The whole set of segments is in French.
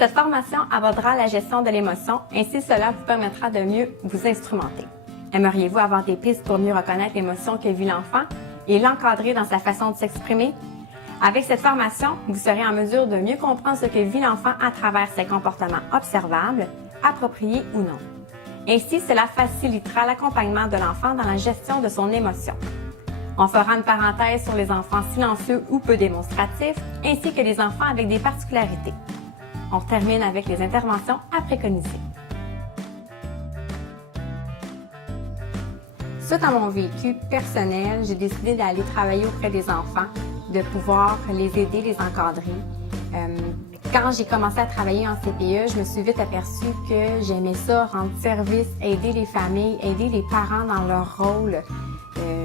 Cette formation abordera la gestion de l'émotion, ainsi cela vous permettra de mieux vous instrumenter. Aimeriez-vous avoir des pistes pour mieux reconnaître l'émotion que vit l'enfant et l'encadrer dans sa façon de s'exprimer? Avec cette formation, vous serez en mesure de mieux comprendre ce que vit l'enfant à travers ses comportements observables, appropriés ou non. Ainsi, cela facilitera l'accompagnement de l'enfant dans la gestion de son émotion. On fera une parenthèse sur les enfants silencieux ou peu démonstratifs, ainsi que les enfants avec des particularités. On termine avec les interventions à préconiser. Suite à mon vécu personnel, j'ai décidé d'aller travailler auprès des enfants, de pouvoir les aider, les encadrer. Quand j'ai commencé à travailler en CPE, je me suis vite aperçue que j'aimais ça, rendre service, aider les familles, aider les parents dans leur rôle.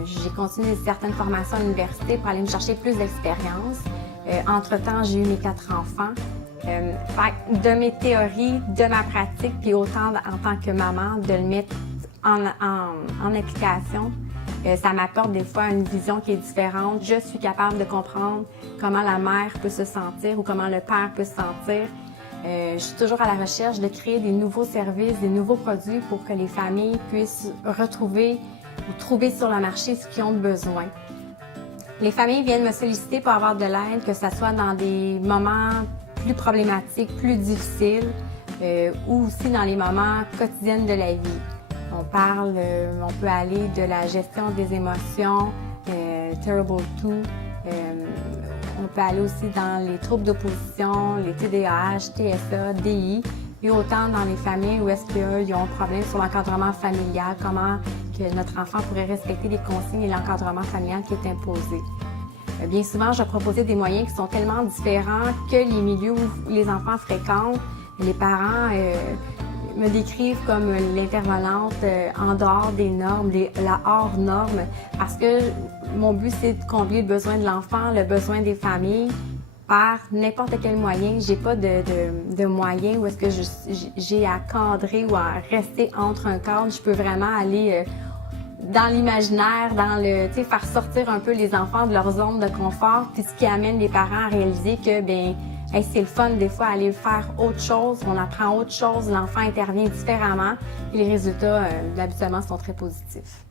J'ai continué certaines formations à l'université pour aller me chercher plus d'expérience. Entre-temps, j'ai eu mes 4 enfants. De mes théories, de ma pratique, puis autant en tant que maman, de le mettre en application, ça m'apporte des fois une vision qui est différente. Je suis capable de comprendre comment la mère peut se sentir ou comment le père peut se sentir. Je suis toujours à la recherche de créer des nouveaux services, des nouveaux produits pour que les familles puissent retrouver ou trouver sur le marché ce qu'ils ont besoin. Les familles viennent me solliciter pour avoir de l'aide, que ce soit dans des moments plus problématiques, plus difficiles, ou aussi dans les moments quotidiens de la vie. On peut aller de la gestion des émotions, Terrible 2, on peut aller aussi dans les troubles d'opposition, les TDAH, TSA, DI, et autant dans les familles où est-ce qu'ils ont un problème sur l'encadrement familial, comment que notre enfant pourrait respecter les consignes et l'encadrement familial qui est imposé. Bien souvent, je proposais des moyens qui sont tellement différents que les milieux où les enfants fréquentent. Les parents me décrivent comme l'intervenante en dehors des normes, la hors norme, parce que mon but, c'est de combler le besoin de l'enfant, le besoin des familles, par n'importe quel moyen. J'ai pas de moyen où est-ce que j'ai à cadrer ou à rester entre un cadre. Je peux vraiment aller dans l'imaginaire, faire sortir un peu les enfants de leur zone de confort, puis ce qui amène les parents à réaliser que, c'est le fun des fois aller faire autre chose, on apprend autre chose, l'enfant intervient différemment, et les résultats, habituellement, sont très positifs.